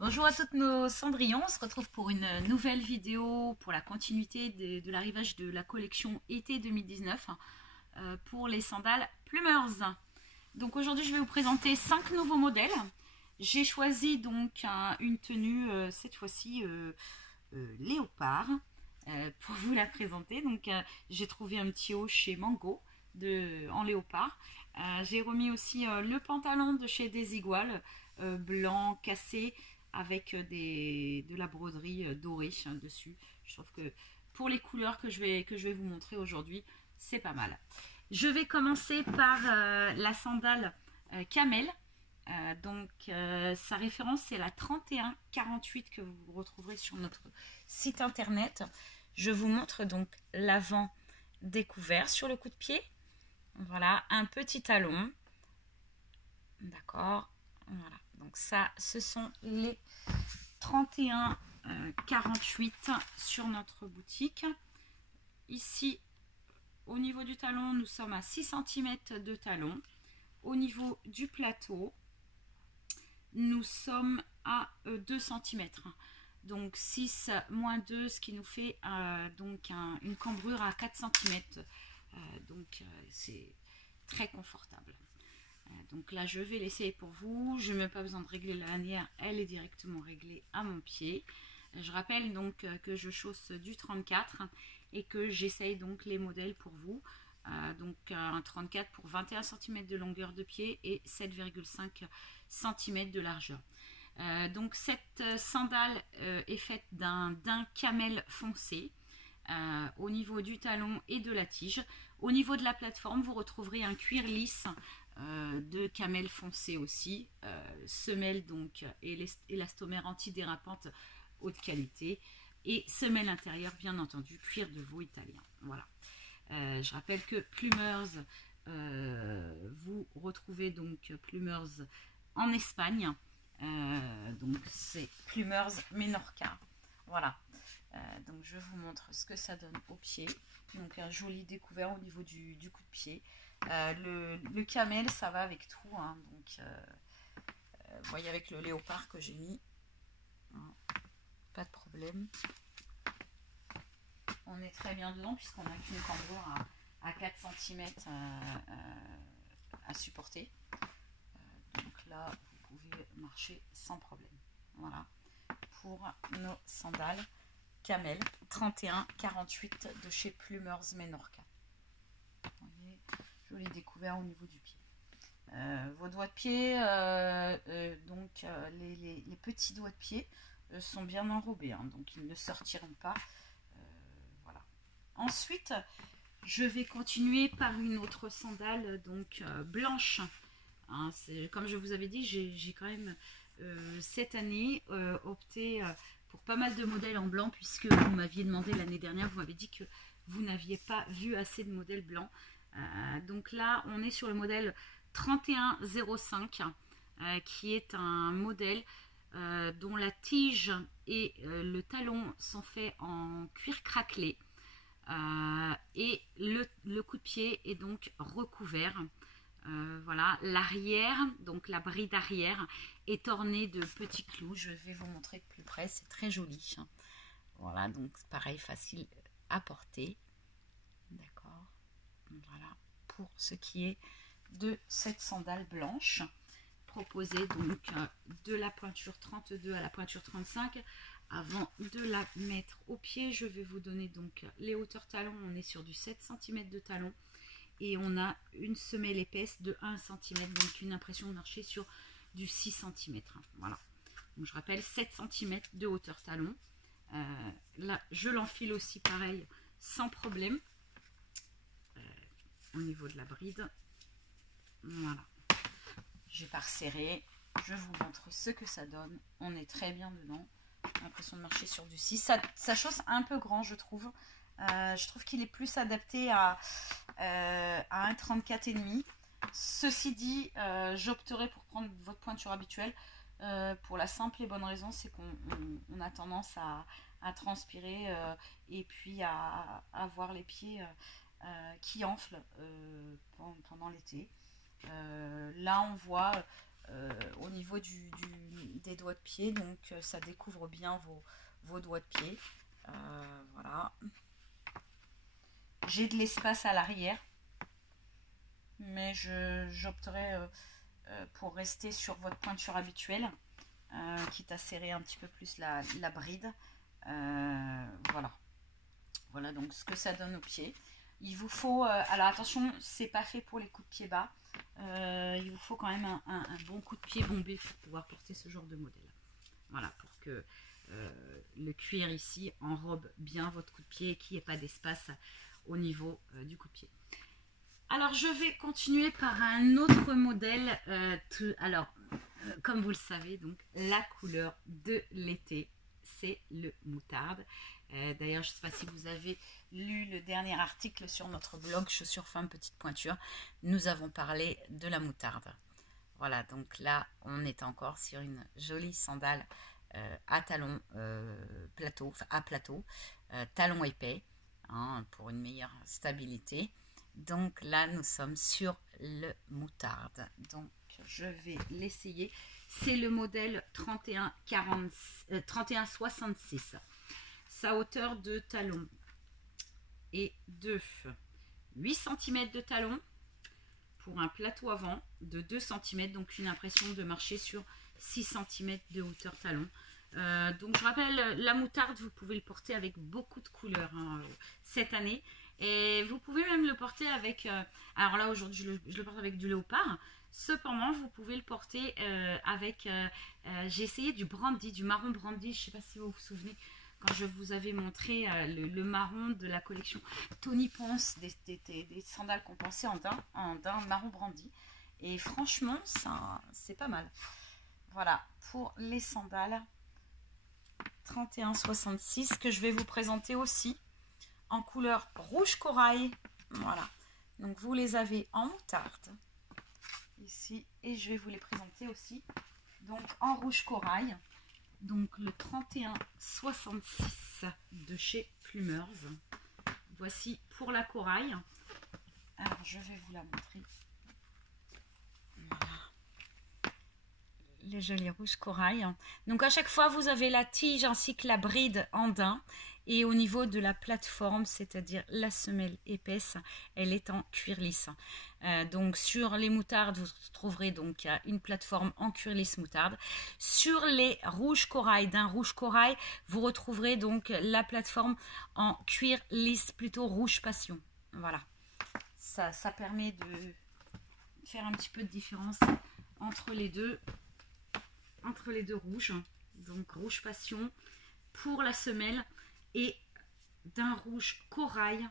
Bonjour à toutes nos cendrillons, on se retrouve pour une nouvelle vidéo pour la continuité de l'arrivage de la collection été 2019 pour les sandales Plumers. Donc aujourd'hui je vais vous présenter 5 nouveaux modèles. J'ai choisi donc une tenue cette fois-ci léopard pour vous la présenter. Donc j'ai trouvé un petit haut chez Mango en léopard. J'ai remis aussi le pantalon de chez Desigual, blanc cassé avec de la broderie dorée dessus. Je trouve que pour les couleurs que je vais vous montrer aujourd'hui, c'est pas mal. Je vais commencer par la sandale Camel. Sa référence c'est la 3148 que vous retrouverez sur notre site internet. Je vous montre donc l'avant découvert sur le coup de pied. Voilà, un petit talon. D'accord. Voilà. Donc ça, ce sont les 31,48 sur notre boutique. Ici, au niveau du talon, nous sommes à 6 cm de talon. Au niveau du plateau, nous sommes à 2 cm. Donc 6 moins 2, ce qui nous fait une cambrure à 4 cm. C'est très confortable. Donc là, je vais l'essayer pour vous. Je n'ai même pas besoin de régler la lanière. Elle est directement réglée à mon pied. Je rappelle donc que je chausse du 34 et que j'essaye donc les modèles pour vous. Un 34 pour 21 cm de longueur de pied et 7,5 cm de largeur. Donc cette sandale est faite d'un camel foncé. Au niveau du talon et de la tige. Au niveau de la plateforme, vous retrouverez un cuir lisse de camel foncé aussi, semelle donc élastomère antidérapante haute qualité et semelle intérieure bien entendu cuir de veau italien. Voilà. Je rappelle que Plumers, vous retrouvez donc Plumers en Espagne. Donc c'est Plumers Menorca. Voilà. Donc je vous montre ce que ça donne au pied. Donc un joli découvert au niveau du coup de pied. Le camel, ça va avec tout. Hein. Vous voyez avec le léopard que j'ai mis. Hein. Pas de problème. On est très bien dedans puisqu'on n'a qu'une cambrure à 4 cm à supporter. Donc là, vous pouvez marcher sans problème. Voilà. Pour nos sandales Camel 31,48 de chez Plumers Menorca. Vous voyez, joli découvert au niveau du pied. Vos doigts de pied, les petits doigts de pied sont bien enrobés, hein, donc ils ne sortiront pas. Voilà. Ensuite, je vais continuer par une autre sandale blanche. Hein, comme je vous avais dit, j'ai quand même cette année opté pour pas mal de modèles en blanc puisque vous m'aviez demandé l'année dernière, vous m'avez dit que vous n'aviez pas vu assez de modèles blancs. Donc là, on est sur le modèle 3105 qui est un modèle dont la tige et le talon sont faits en cuir craquelé et le coup de pied est donc recouvert. Voilà, l'arrière, donc la bride arrière, est ornée de petits clous. Je vais vous montrer de plus près, c'est très joli. Voilà, donc pareil, facile à porter. D'accord. Voilà, pour ce qui est de cette sandale blanche, proposée donc de la pointure 32 à la pointure 35. Avant de la mettre au pied, je vais vous donner donc les hauteurs talons. On est sur du 7 cm de talon. Et on a une semelle épaisse de 1 cm, donc une impression de marcher sur du 6 cm. Voilà. Donc je rappelle 7 cm de hauteur talon. Là, je l'enfile aussi pareil, sans problème. Au niveau de la bride. Voilà. J'ai pas resserré. Je vous montre ce que ça donne. On est très bien dedans. L'impression de marcher sur du 6. Ça chausse un peu grand, je trouve. Je trouve qu'il est plus adapté à un 34,5. Ceci dit, j'opterai pour prendre votre pointure habituelle pour la simple et bonne raison, c'est qu'on a tendance à transpirer et puis à avoir les pieds qui enflent pendant l'été. Là, on voit au niveau des doigts de pied, donc ça découvre bien vos doigts de pied. Voilà. J'ai de l'espace à l'arrière, mais j'opterai pour rester sur votre pointure habituelle, quitte à serrer un petit peu plus la bride. Voilà. Voilà donc ce que ça donne au pied. Il vous faut, alors attention, c'est pas fait pour les coups de pied bas. Il vous faut quand même un bon coup de pied bombé pour pouvoir porter ce genre de modèle. Voilà, pour que le cuir ici enrobe bien votre coup de pied et qu'il n'y ait pas d'espace au niveau du coup de pied. Alors je vais continuer par un autre modèle. Comme vous le savez, donc la couleur de l'été, c'est le moutarde. D'ailleurs, je ne sais pas si vous avez lu le dernier article sur notre blog Chaussures Femmes Petite Pointure. Nous avons parlé de la moutarde. Voilà, donc là, on est encore sur une jolie sandale à talons à plateau, talons épais, hein, pour une meilleure stabilité. Donc là, nous sommes sur le moutarde. Donc, je vais l'essayer. C'est le modèle 3166. Sa hauteur de talon est de 8 cm de talon pour un plateau avant de 2 cm. Donc, une impression de marcher sur 6 cm de hauteur talon. Donc, je rappelle, la moutarde, vous pouvez le porter avec beaucoup de couleurs hein, cette année. Et vous pouvez même le porter avec, alors là aujourd'hui je le porte avec du léopard, cependant vous pouvez le porter avec, j'ai essayé du brandy, du marron brandy, je ne sais pas si vous vous souvenez, quand je vous avais montré le marron de la collection Tony Ponce, des sandales qu'on pensait en daim marron brandy, et franchement ça c'est pas mal. Voilà pour les sandales 3166 que je vais vous présenter aussi en couleur rouge corail. Voilà, donc vous les avez en moutarde ici et je vais vous les présenter aussi donc en rouge corail, donc le 3166 de chez Plumers. Voici pour la corail. Alors je vais vous la montrer. Voilà, les jolis rouges corail. Donc à chaque fois vous avez la tige ainsi que la bride en daim. Et au niveau de la plateforme, c'est-à-dire la semelle épaisse, elle est en cuir lisse. Donc sur les moutardes, vous trouverez donc une plateforme en cuir lisse moutarde. Sur les rouges corail, d'un rouge corail, vous retrouverez donc la plateforme en cuir lisse, plutôt rouge passion. Voilà, ça permet de faire un petit peu de différence entre les deux rouges. Donc rouge passion pour la semelle et d'un rouge corail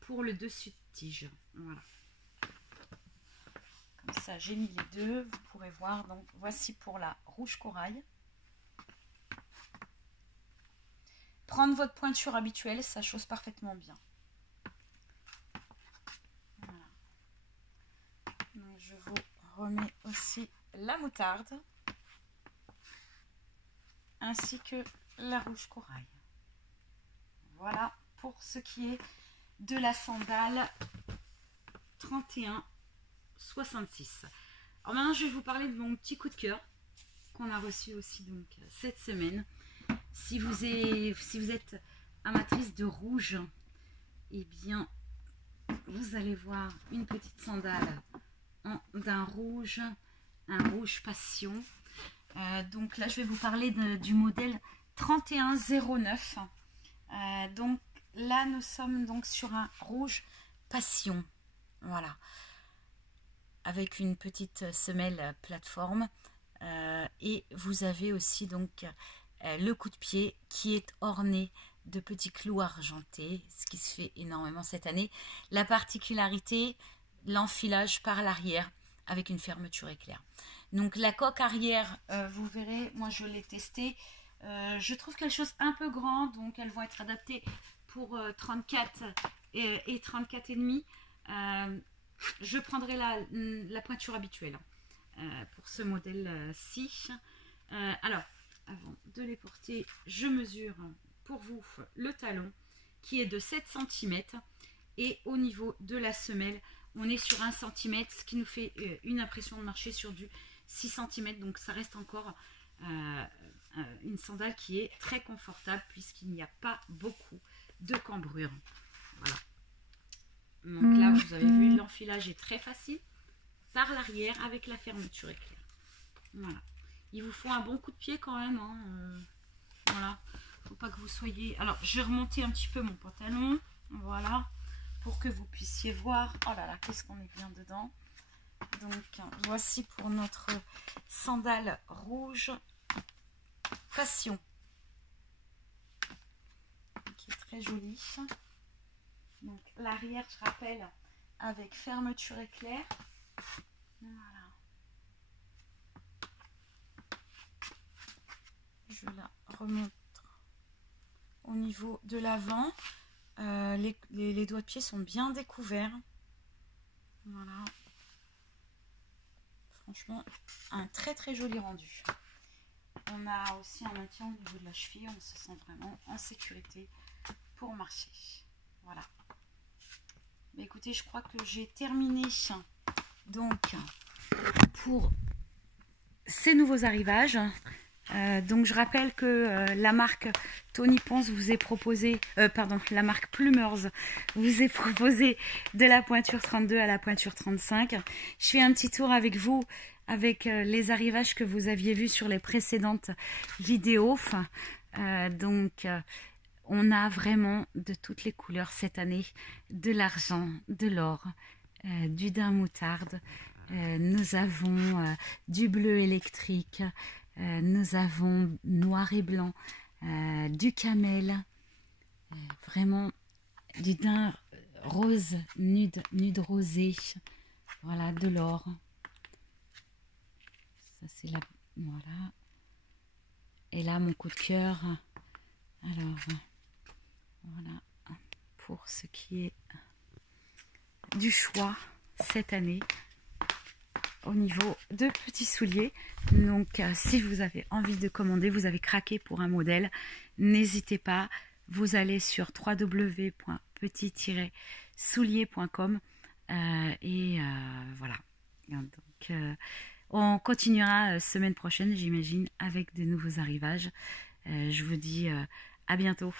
pour le dessus de tige. Voilà. Comme ça, j'ai mis les deux. Vous pourrez voir. Donc, voici pour la rouge corail. Prendre votre pointure habituelle, ça chausse parfaitement bien. Voilà. Donc, je vous remets aussi la moutarde ainsi que la rouge corail. Voilà pour ce qui est de la sandale 3166. Alors maintenant, je vais vous parler de mon petit coup de cœur qu'on a reçu aussi donc cette semaine. Si vous êtes amatrice de rouge, eh bien, vous allez voir une petite sandale d'un rouge, un rouge passion. Donc là, je vais vous parler du modèle 3109. Donc là nous sommes donc sur un rouge passion, voilà, avec une petite semelle plateforme et vous avez aussi donc le coup de pied qui est orné de petits clous argentés, ce qui se fait énormément cette année. La particularité, l'enfilage par l'arrière avec une fermeture éclair. Donc la coque arrière, vous verrez, moi je l'ai testée. Je trouve quelque chose un peu grand, donc elles vont être adaptées pour 34 et 34,5. Je prendrai la pointure habituelle pour ce modèle-ci. Alors, avant de les porter, je mesure pour vous le talon qui est de 7 cm et au niveau de la semelle, on est sur 1 cm, ce qui nous fait une impression de marcher sur du 6 cm, donc ça reste encore une sandale qui est très confortable puisqu'il n'y a pas beaucoup de cambrure. Voilà. Donc là, vous avez vu, l'enfilage est très facile par l'arrière avec la fermeture éclair. Voilà. Il vous faut un bon coup de pied quand même. Hein. Voilà. Faut pas que vous soyez... Alors, je vais remonter un petit peu mon pantalon. Voilà. Pour que vous puissiez voir. Oh là là, qu'est-ce qu'on est bien dedans. Donc, voici pour notre sandale rouge Passion. Qui est très jolie. Donc, l'arrière, je rappelle, avec fermeture éclair. Voilà. Je la remonte au niveau de l'avant. Les doigts de pied sont bien découverts. Voilà. Franchement, un très très joli rendu. On a aussi un maintien au niveau de la cheville. On se sent vraiment en sécurité pour marcher. Voilà. Mais écoutez, je crois que j'ai terminé donc pour ces nouveaux arrivages. Donc je rappelle que la marque Tony Ponce vous est proposé, la marque Plumers vous est proposé de la pointure 32 à la pointure 35. Je fais un petit tour avec vous avec les arrivages que vous aviez vus sur les précédentes vidéos. On a vraiment de toutes les couleurs cette année, de l'argent, de l'or, du daim moutarde. Nous avons du bleu électrique. Nous avons noir et blanc, du camel, vraiment du daim rose, nude rosé, voilà, de l'or. Ça c'est la... voilà. Et là mon coup de cœur, alors voilà, pour ce qui est du choix cette année. Au niveau de petits souliers. Donc si vous avez envie de commander, vous avez craqué pour un modèle, n'hésitez pas, vous allez sur www.petit-soulier.com voilà. Donc on continuera semaine prochaine, j'imagine, avec de nouveaux arrivages. Je vous dis à bientôt.